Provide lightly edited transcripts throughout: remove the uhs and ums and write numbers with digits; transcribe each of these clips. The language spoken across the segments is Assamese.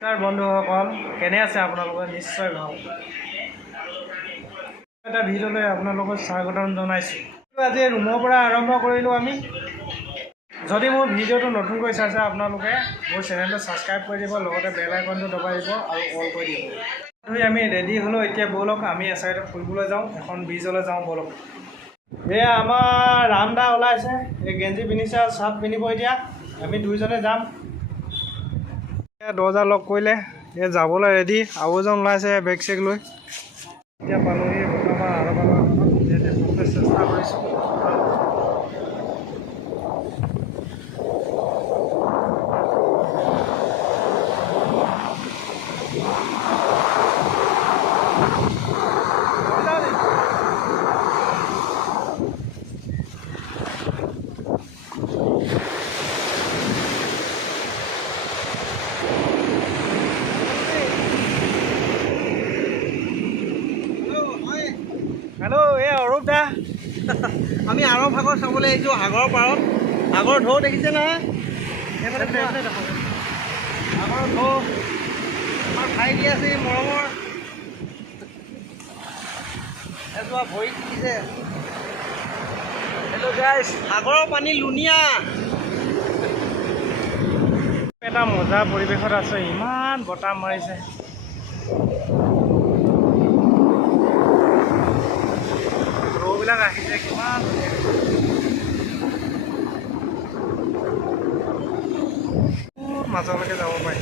নমস্কাৰ বন্ধুসকল, কেনে আছে আপোনালোকে? নিশ্চয় ভাল। এটা ভিডিঅ'লৈ আপোনালোকক স্বাগতম জনাইছোঁ। আজি ৰুমৰ পৰা আৰম্ভ কৰিলোঁ আমি। যদি মোৰ ভিডিঅ'টো নতুনকৈ চাইছে আপোনালোকে মোৰ চেনেলটো ছাবস্ক্ৰাইব কৰি দিব, লগতে বেল আইকনটো দবাই দিব আৰু অল কৰি দিব। আমি ৰেডি হ'লোঁ, এতিয়া ব'লক আমি এছাইডত ফুৰিবলৈ যাওঁ, এখন ব্ৰিজলৈ যাওঁ ব'লক। এয়া আমাৰ ৰামদা ওলাইছে, এই গেঞ্জি পিন্ধিছে আৰু চাৰ্ট পিন্ধিব। এতিয়া আমি দুইজনে যাম। দৰ্জা লক কৰিলে, এই যাবলৈ ৰেডি। আৰু এজন ওলাইছে বেগ চেগ লৈ। এতিয়া পালোহি বৰ্তমান আৰু চেষ্টা কৰিছোঁ। হেল্ল', এই অৰূপ দা। আমি আৰৰ ভাগৰ চাবলৈ আহিছোঁ, সাগৰৰ পাৰত। সাগৰ ঢৌ দেখিছে নহয়? সেইফালে সাগৰ ঢৌ আমাৰ খাই দি আছে মৰমৰ। এযোৱা ভৰিত দিছে। হেল্ল' গাইছ, সাগৰৰ পানী লুনীয়া। এটা মজা পৰিৱেশত আছে, ইমান বতাহ মাৰিছে। ঢৌবিলাক আহিছে কিমান মাজলৈকে যাব পাৰি।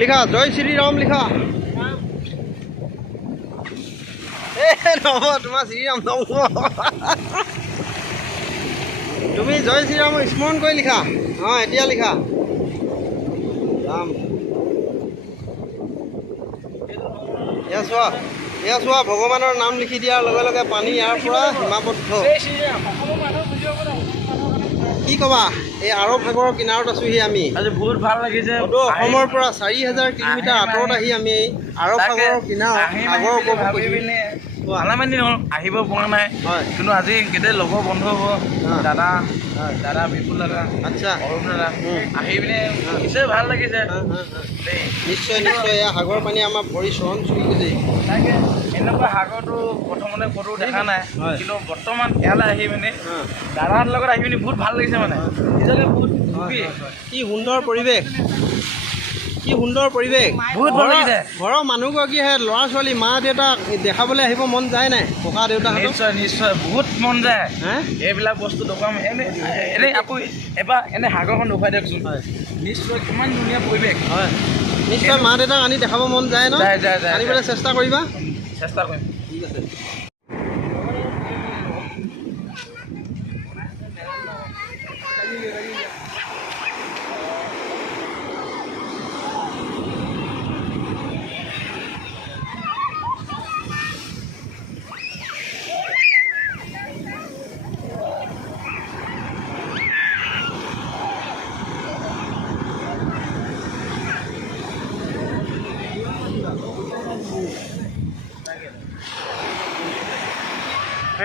লিখা জয় শ্ৰীৰাম লিখা। নহ'ব, তোমাৰ শ্ৰীৰাম নহ'ব। তুমি জয় শ্ৰীৰামক স্মৰণ কৰি লিখা। অঁ, এতিয়া লিখা ৰাম। এয়া চোৱা, ভগৱানৰ নাম লিখি দিয়াৰ লগে লগে পানী ইয়াৰ পৰা সীমাবদ্ধ। কি ক'বা, এই আৰৱ সাগৰৰ কিনাৰত আছোহি আমি। আজি বহুত ভাল লাগিছে। অসমৰ পৰা 4,000 কিলোমিটাৰ আঁতৰত আহি আমি এই আৰৱ সাগৰৰ কিনাৰত সাগৰ উপভোগ কৰিছোঁ। ভালেমান দিন হ'ল আহিব পৰা নাই। হয়, কিন্তু আজি গোটেই লগৰ বন্ধু হ'ব, দাদা বিপুল দাদা, আচ্ছা, অৰূপ দাদা আহি পিনে নিশ্চয় ভাল লাগিছে। নিশ্চয় নিশ্চয়। এয়া সাগৰ পানী আমাৰ ভৰি চৰণ চুই গৈছে। তাকে এনেকুৱা সাগৰটো প্ৰথমতে ক'তো দেখা নাই, কিন্তু বৰ্তমান ইয়ালৈ আহি পিনে দাদাহঁতৰ লগত আহি পিনে বহুত ভাল লাগিছে। মানে নিজকে বহুত সুখী। কি সুন্দৰ পৰিৱেশ, কি সুন্দৰ পৰিৱেশ। বহুত ভাল লাগিছে। ঘৰৰ মানুহগৰাকীহে ল'ৰা ছোৱালী মা দেউতাক দেখাবলৈ আহিব মন যায় নাই? ককা দেউতাহঁতক নিশ্চয় নিশ্চয় বহুত মন যায়। এইবিলাক বস্তু দেখুৱাম। এনেই আকৌ এবাৰ এনে সাগৰখন দেখুৱাই দিয়কচোন। নিশ্চয় কিমান ধুনীয়া পৰিৱেশ। হয়, নিশ্চয় মা দেউতাক আনি দেখাব মন যায় ন? যায় আনিবলৈ চেষ্টা কৰিবা। চেষ্টা কৰিম। ঠিক আছে।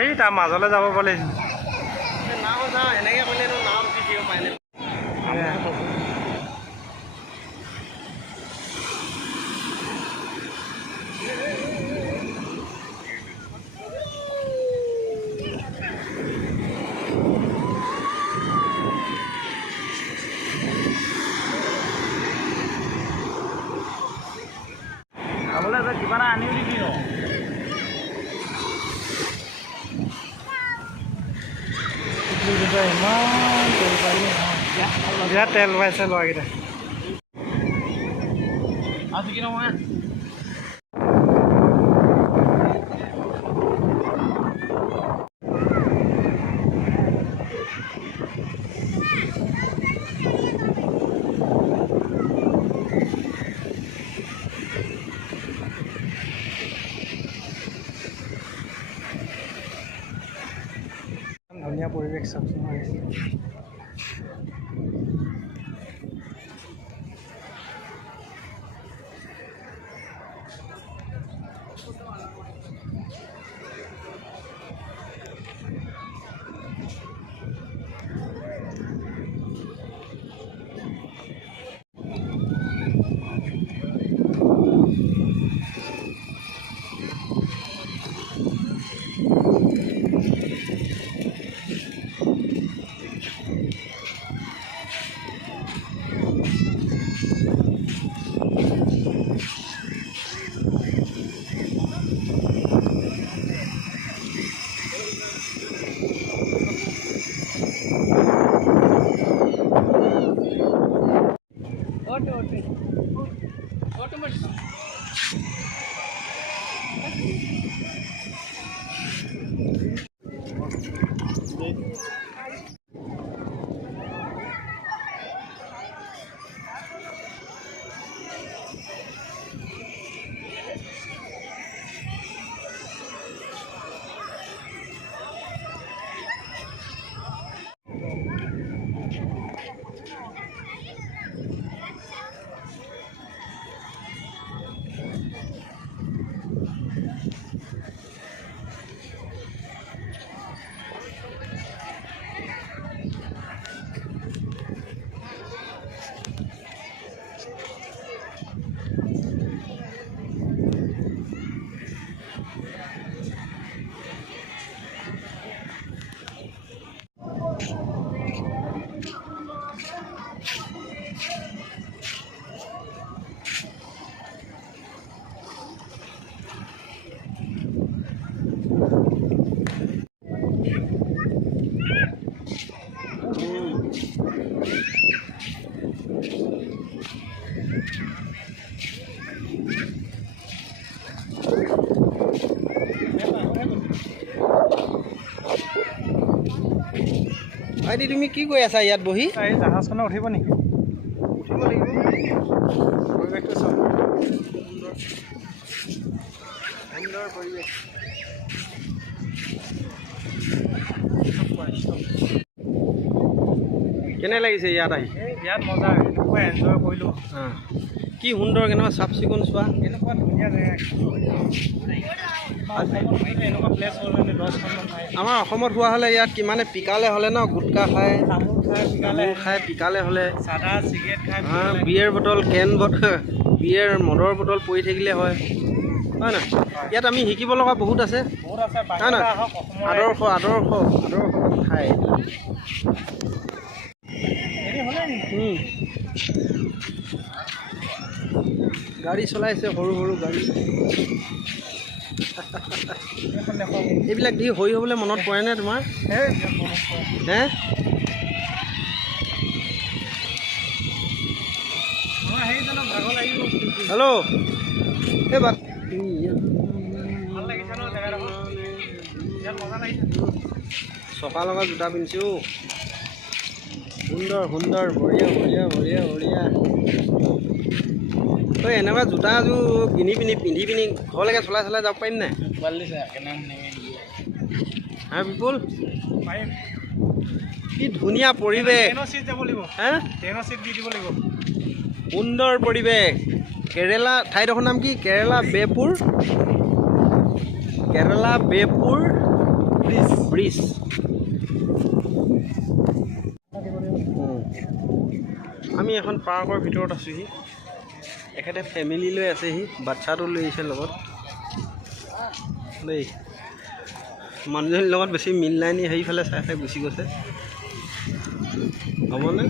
এই তাৰ মাজলৈ যাব পাৰি। নাও যাওঁ, এনেকৈ কৰিলেতো নাও উঠি দিব পাৰিলে। খাবলৈ কিবা এটা আনিও দিবি ন? ইমান তেল পালি, বিৰাট তেল পাইছে ল'ৰাকেইটা। আজি কি নহয় ধুনীয়া পৰিৱেশ চাওকচোন। ভাইটি তুমি কি কৰি আছা ইয়াত বহি? এই জাহাজখনে উঠিব নেকি? উঠিব লাগিব। পৰিৱেশটো চাওক। সুন্দৰ পৰিৱেশ। কেনে লাগিছে ইয়াত আহি? ইয়াত মজা, এনেকুৱা এনজয় কৰিলোঁ। কি সুন্দৰ, কেনেকুৱা চাফ চিকুণ চোৱা। এনেকুৱা ধুনীয়া জেগা এনেকুৱা প্লেচ হ'ল মানে 10খনমান ঠাই। আমাৰ অসমত হোৱা হ'লে ইয়াত কিমানে পিকালে হ'লে ন, গুটকা খাই, তামোল খাই পিকালে, পিকালে হ'লে, চাদা চিগাৰেট খাই বিয়েৰ বটল, বিয়েৰ মদৰ বটল পৰি থাকিলে হয় নহয়? ইয়াত আমি শিকিব লগা বহুত আছে। বহুত আছে। হয় নহয়? আহক অসমৰ আদৰ্শ ঠাই। গাড়ী চলাইছে, সৰু সৰু গাড়ী। এইবিলাক দি হৈ হ'বলৈ মনত পৰেনে তোমাৰ? হে হেল্ল' এই বাট ভাল লাগিছে ন জেগাডোখৰ? ইয়াত মজা লাগিছে। চকা লগা জোতা পিন্ধিছোঁ। সুন্দৰ সুন্দৰ, বঢ়িয়া বঢ়িয়া বঢ়িয়া বঢ়িয়া। ঐ এনেকুৱা জোতা এযোৰ পিন্ধি পিনি ঘৰলৈকে চলাই যাব পাৰিম নাই? হা বিপুল, পাৰিম। কি ধুনীয়া পৰিৱেশ। ট্ৰেইনৰ চিট যাব লাগিব। হা, ট্ৰেইনৰ চিট দি দিব লাগিব। সুন্দৰ পৰিৱেশ। কেৰেলা ঠাইডোখৰ নাম কি? কেৰেলা বেপুৰ ব্ৰিজ। আমি এখন পাৰ্কৰ ভিতৰত আছোঁহি। এখেতে ফেমিলি লৈ আছেহি, বাচ্ছাটো লৈ আহিছে লগত দেই। মানুহজনীৰ লগত বেছি মিল নাই নি, সেইফালে চাই গুচি গৈছে। হ'বনে?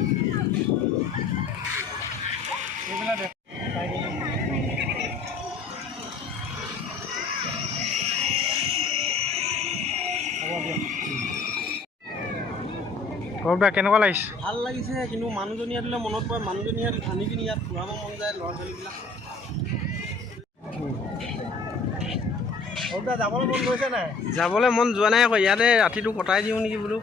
কওক কেনেকুৱা লাগিছে? ভাল লাগিছে, কিন্তু মানুহজনী ইয়াত মনত পৰে। মানুহজনী ইয়াত আনি পিনি ইয়াত ফুৰাব মন যায় ল'ৰা ছোৱালীবিলাক। যাবলৈ মন গৈছে নাই? যাবলৈ মন যোৱা নাই আকৌ, ইয়াতে ৰাতিটো কটাই দিওঁ নেকি বোলো।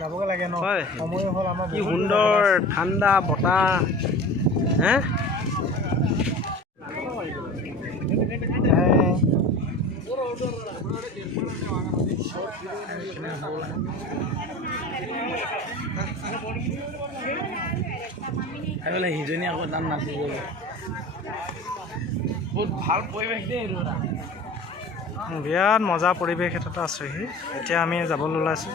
যাবগৈ লাগে ন? হয়। সময় হ'ল আমাৰ। কি সুন্দৰ ঠাণ্ডা বতাহ। হে, সিজনী আকৌ দাম নাছিল। বহুত ভাল পৰিৱেশ দেই এইটো। বিৰাট মজা পৰিৱেশ এটাত আছোঁহি। এতিয়া আমি যাবলৈ ওলাইছোঁ।